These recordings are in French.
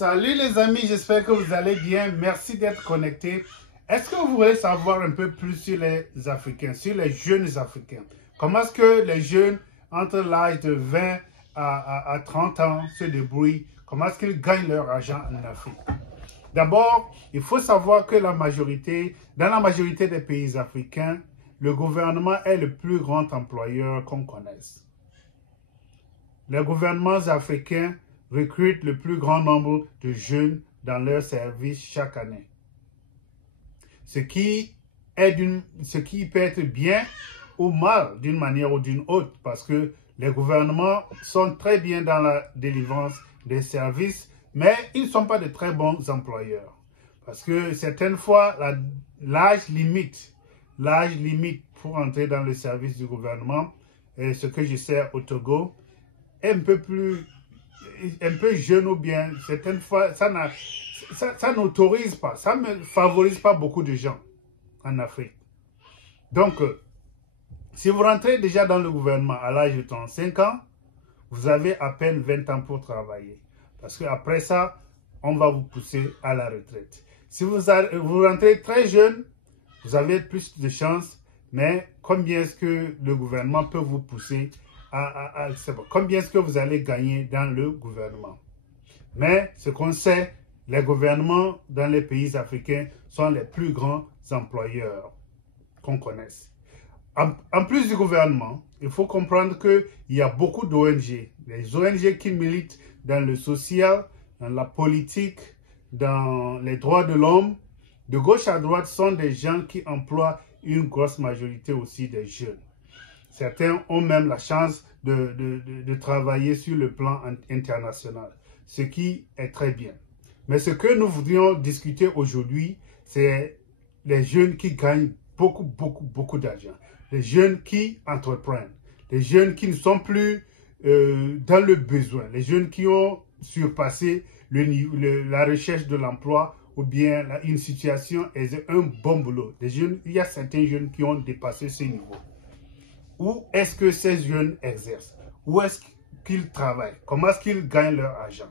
Salut les amis, j'espère que vous allez bien. Merci d'être connectés. Est-ce que vous voulez savoir un peu plus sur les Africains, sur les jeunes Africains? Comment est-ce que les jeunes entre l'âge de 20 à 30 ans se débrouillent? Comment est-ce qu'ils gagnent leur argent en Afrique? D'abord, il faut savoir que dans la majorité des pays africains, le gouvernement est le plus grand employeur qu'on connaisse. Les gouvernements africains recrutent le plus grand nombre de jeunes dans leurs services chaque année. Ce qui peut être bien ou mal d'une manière ou d'une autre, parce que les gouvernements sont très bien dans la délivrance des services, mais ils ne sont pas de très bons employeurs. Parce que certaines fois, l'âge limite pour entrer dans le service du gouvernement, et ce que je sais au Togo, est un peu jeune, ou bien certaines fois, ça n'autorise pas, ça ne favorise pas beaucoup de gens en Afrique. Donc, si vous rentrez déjà dans le gouvernement à l'âge de 35 ans, vous avez à peine 20 ans pour travailler. Parce qu'après ça, on va vous pousser à la retraite. Si vous rentrez très jeune, vous avez plus de chances, mais combien est-ce que le gouvernement peut vous pousser combien est-ce que vous allez gagner dans le gouvernement? Mais ce qu'on sait, les gouvernements dans les pays africains sont les plus grands employeurs qu'on connaisse. En plus du gouvernement, il faut comprendre qu'il y a beaucoup d'ONG. Les ONG qui militent dans le social, dans la politique, dans les droits de l'homme, de gauche à droite, sont des gens qui emploient une grosse majorité aussi des jeunes. Certains ont même la chance de travailler sur le plan international, ce qui est très bien. Mais ce que nous voudrions discuter aujourd'hui, c'est les jeunes qui gagnent beaucoup d'argent. Les jeunes qui entreprennent. Les jeunes qui ne sont plus dans le besoin. Les jeunes qui ont surpassé la recherche de l'emploi ou bien une situation et un bon boulot. Il y a certains jeunes qui ont dépassé ce niveau. Où est-ce que ces jeunes exercent? Où est-ce qu'ils travaillent? Comment est-ce qu'ils gagnent leur argent?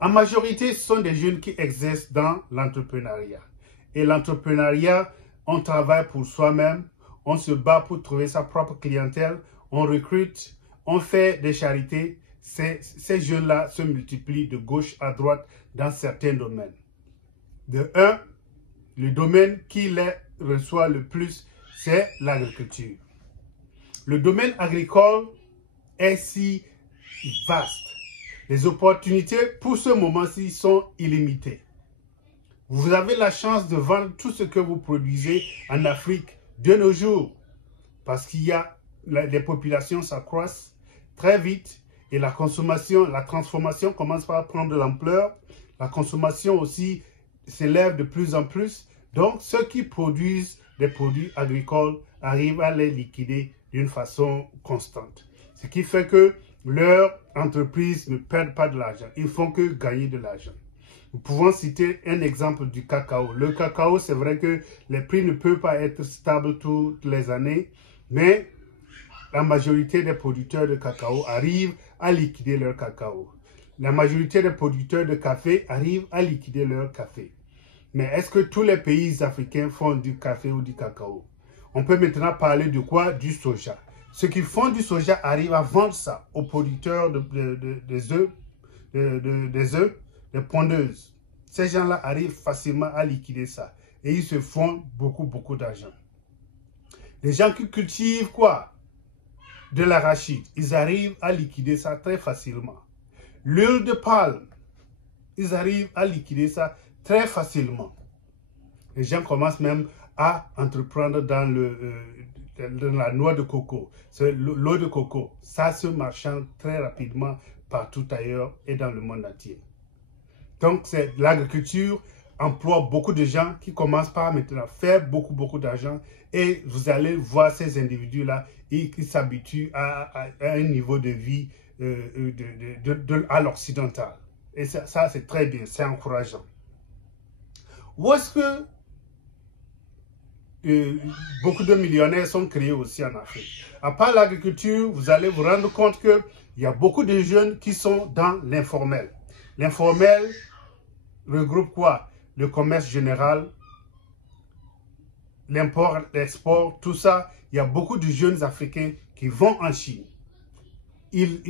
En majorité, ce sont des jeunes qui exercent dans l'entrepreneuriat. Et l'entrepreneuriat, on travaille pour soi-même, on se bat pour trouver sa propre clientèle, on recrute, on fait des charités. Ces jeunes-là se multiplient de gauche à droite dans certains domaines. De un, le domaine qui les reçoit le plus, c'est l'agriculture. Le domaine agricole est si vaste. Les opportunités pour ce moment-ci sont illimitées. Vous avez la chance de vendre tout ce que vous produisez en Afrique de nos jours. Parce qu'il y a, les populations s'accroissent très vite et la transformation commence par prendre de l'ampleur. La consommation aussi s'élève de plus en plus. Donc, ceux qui produisent des produits agricoles arrivent à les liquider d'une façon constante. Ce qui fait que leurs entreprises ne perdent pas de l'argent. Ils font que gagner de l'argent. Nous pouvons citer un exemple du cacao. Le cacao, c'est vrai que les prix ne peuvent pas être stables toutes les années, mais la majorité des producteurs de cacao arrivent à liquider leur cacao. La majorité des producteurs de café arrivent à liquider leur café. Mais est-ce que tous les pays africains font du café ou du cacao? On peut maintenant parler de quoi? Du soja. Ceux qui font du soja arrivent à vendre ça aux producteurs des œufs, des pondeuses. Ces gens-là arrivent facilement à liquider ça. Et ils se font beaucoup d'argent. Les gens qui cultivent quoi? De l'arachide. Ils arrivent à liquider ça très facilement. L'huile de palme. Ils arrivent à liquider ça très facilement. Les gens commencent même à entreprendre dans la noix de coco. L'eau de coco, ça se marchande très rapidement partout ailleurs et dans le monde entier. Donc, l'agriculture emploie beaucoup de gens qui commencent par maintenant faire beaucoup d'argent et vous allez voir ces individus-là qui s'habituent à un niveau de vie à l'occidental. Et ça c'est très bien, c'est encourageant. Où est-ce que beaucoup de millionnaires sont créés aussi en Afrique? À part l'agriculture, vous allez vous rendre compte qu'il y a beaucoup de jeunes qui sont dans l'informel. L'informel regroupe quoi? Le commerce général, l'import, l'export, tout ça. Il y a beaucoup de jeunes Africains qui vont en Chine. Ils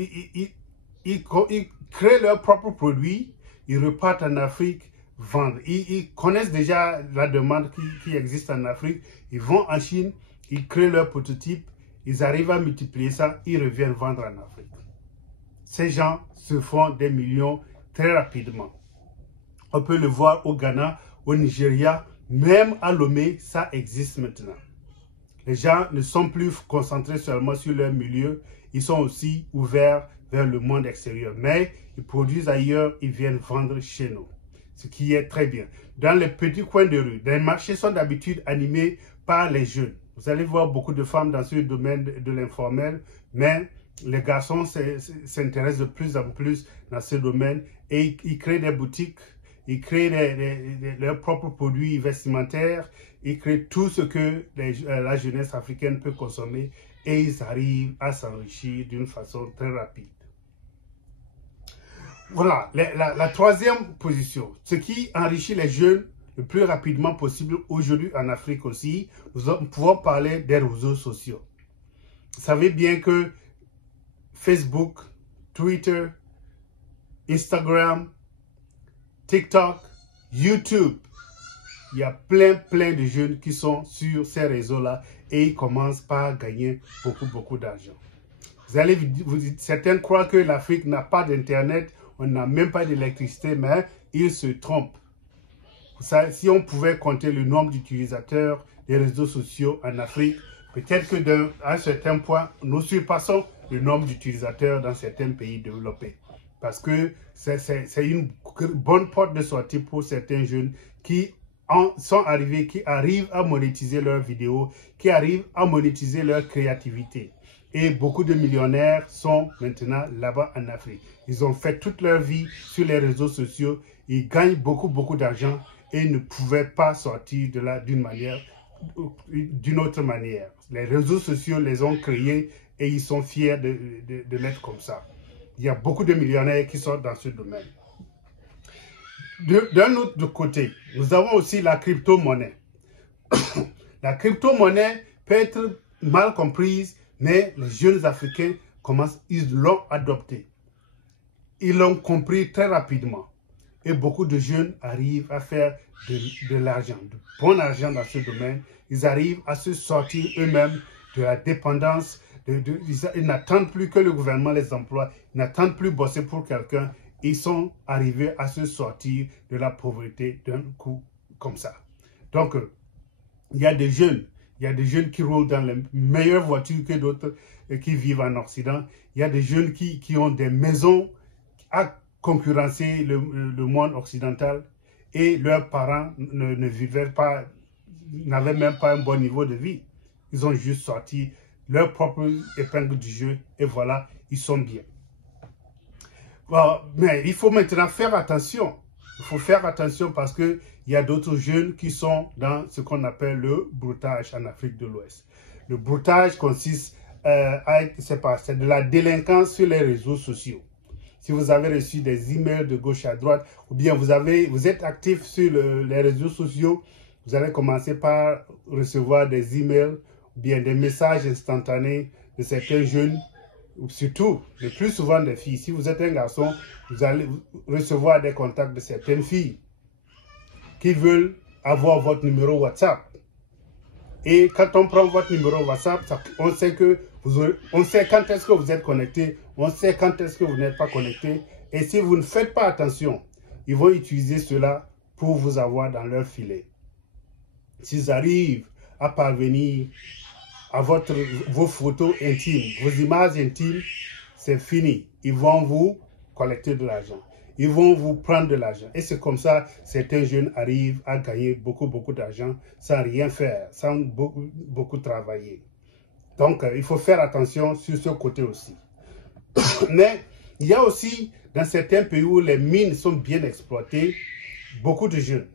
créent leurs propres produits, ils repartent en Afrique, vendent. Ils connaissent déjà la demande qui existe en Afrique. Ils vont en Chine, ils créent leurs prototypes, ils arrivent à multiplier ça, ils reviennent vendre en Afrique. Ces gens se font des millions très rapidement. On peut le voir au Ghana, au Nigeria, même à Lomé, ça existe maintenant. Les gens ne sont plus concentrés seulement sur leur milieu, ils sont aussi ouverts vers le monde extérieur. Mais ils produisent ailleurs, ils viennent vendre chez nous, ce qui est très bien. Dans les petits coins de rue, les marchés sont d'habitude animés par les jeunes. Vous allez voir beaucoup de femmes dans ce domaine de l'informel, mais les garçons s'intéressent de plus en plus dans ce domaine et ils créent des boutiques, ils créent leurs propres produits vestimentaires, ils créent tout ce que la jeunesse africaine peut consommer et ils arrivent à s'enrichir d'une façon très rapide. Voilà, la troisième position, ce qui enrichit les jeunes le plus rapidement possible aujourd'hui en Afrique aussi, nous pouvons parler des réseaux sociaux. Vous savez bien que Facebook, Twitter, Instagram, TikTok, YouTube, il y a plein de jeunes qui sont sur ces réseaux-là et ils commencent par gagner beaucoup d'argent. Vous allez vous dire, certains croient que l'Afrique n'a pas d'Internet, on n'a même pas d'électricité, mais ils se trompent. Ça, si on pouvait compter le nombre d'utilisateurs des réseaux sociaux en Afrique, peut-être que d'un certain point, nous surpassons le nombre d'utilisateurs dans certains pays développés. Parce que c'est une bonne porte de sortie pour certains jeunes qui sont arrivés, qui arrivent à monétiser leurs vidéos, qui arrivent à monétiser leur créativité. Et beaucoup de millionnaires sont maintenant là-bas en Afrique. Ils ont fait toute leur vie sur les réseaux sociaux. Ils gagnent beaucoup d'argent et ne pouvaient pas sortir de là d'une autre manière. Les réseaux sociaux les ont créés et ils sont fiers de l'être comme ça. Il y a beaucoup de millionnaires qui sont dans ce domaine. D'un autre côté, nous avons aussi la crypto-monnaie. La crypto-monnaie peut être mal comprise, mais les jeunes Africains ils l'ont adoptée. Ils l'ont compris très rapidement. Et beaucoup de jeunes arrivent à faire de l'argent, de bon argent dans ce domaine. Ils arrivent à se sortir eux-mêmes de la dépendance. Ils n'attendent plus que le gouvernement les emploie. Ils n'attendent plus bosser pour quelqu'un. Ils sont arrivés à se sortir de la pauvreté d'un coup comme ça. Donc, il y a des jeunes qui roulent dans les meilleures voitures que d'autres qui vivent en Occident. Il y a des jeunes qui ont des maisons à concurrencer le monde occidental et leurs parents ne vivaient pas, n'avaient même pas un bon niveau de vie. Ils ont juste sorti leur propre épingle du jeu et voilà, ils sont bien. Bon, mais il faut maintenant faire attention. Il faut faire attention parce qu'il y a d'autres jeunes qui sont dans ce qu'on appelle le broutage en Afrique de l'Ouest. Le broutage consiste c'est de la délinquance sur les réseaux sociaux. Si vous avez reçu des emails de gauche à droite, ou bien vous êtes actif sur les réseaux sociaux, vous allez commencer par recevoir des emails, ou bien des messages instantanés de certains jeunes, surtout, le plus souvent des filles. Si vous êtes un garçon, vous allez recevoir des contacts de certaines filles qui veulent avoir votre numéro WhatsApp. Et quand on prend votre numéro WhatsApp, on sait quand est-ce que vous êtes connecté, on sait quand est-ce que vous n'êtes pas connecté. Et si vous ne faites pas attention, ils vont utiliser cela pour vous avoir dans leur filet. S'ils arrivent à parvenir à vos photos intimes, vos images intimes, c'est fini. Ils vont vous collecter de l'argent. Ils vont vous prendre de l'argent. Et c'est comme ça, certains jeunes arrivent à gagner beaucoup d'argent sans rien faire, sans beaucoup travailler. Donc, il faut faire attention sur ce côté aussi. Mais il y a aussi, dans certains pays où les mines sont bien exploitées, beaucoup de jeunes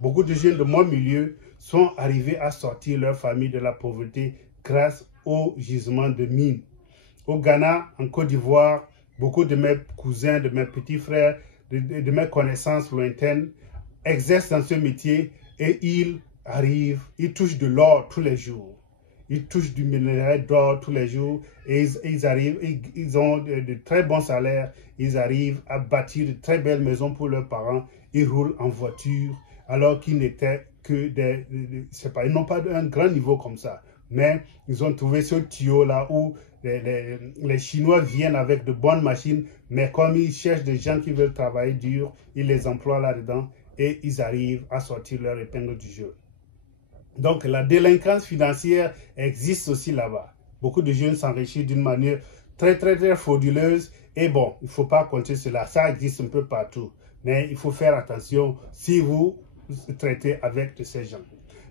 de mon milieu sont arrivés à sortir leur famille de la pauvreté grâce au gisement de mines. Au Ghana, en Côte d'Ivoire, beaucoup de mes cousins, de mes petits frères de mes connaissances lointaines exercent dans ce métier et ils arrivent, ils touchent de l'or tous les jours. Ils touchent du minerai d'or tous les jours et ils arrivent, ils ont de très bons salaires. Ils arrivent à bâtir de très belles maisons pour leurs parents. Ils roulent en voiture alors qu'ils n'étaient que ils n'ont pas un grand niveau comme ça. Mais ils ont trouvé ce tuyau-là où les Chinois viennent avec de bonnes machines, mais comme ils cherchent des gens qui veulent travailler dur, ils les emploient là-dedans et ils arrivent à sortir leur épingle du jeu. Donc, la délinquance financière existe aussi là-bas. Beaucoup de jeunes s'enrichissent d'une manière très frauduleuse. Et bon, il ne faut pas compter cela. Ça existe un peu partout. Mais il faut faire attention si vous traitez avec de ces gens.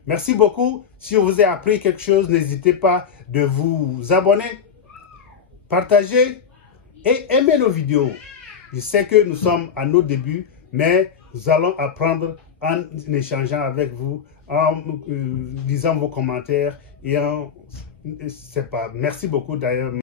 Merci beaucoup. Si vous avez appris quelque chose, n'hésitez pas de vous abonner, partager et aimer nos vidéos. Je sais que nous sommes à nos débuts, mais nous allons apprendre en échangeant avec vous, en lisant vos commentaires et en... Merci beaucoup d'ailleurs.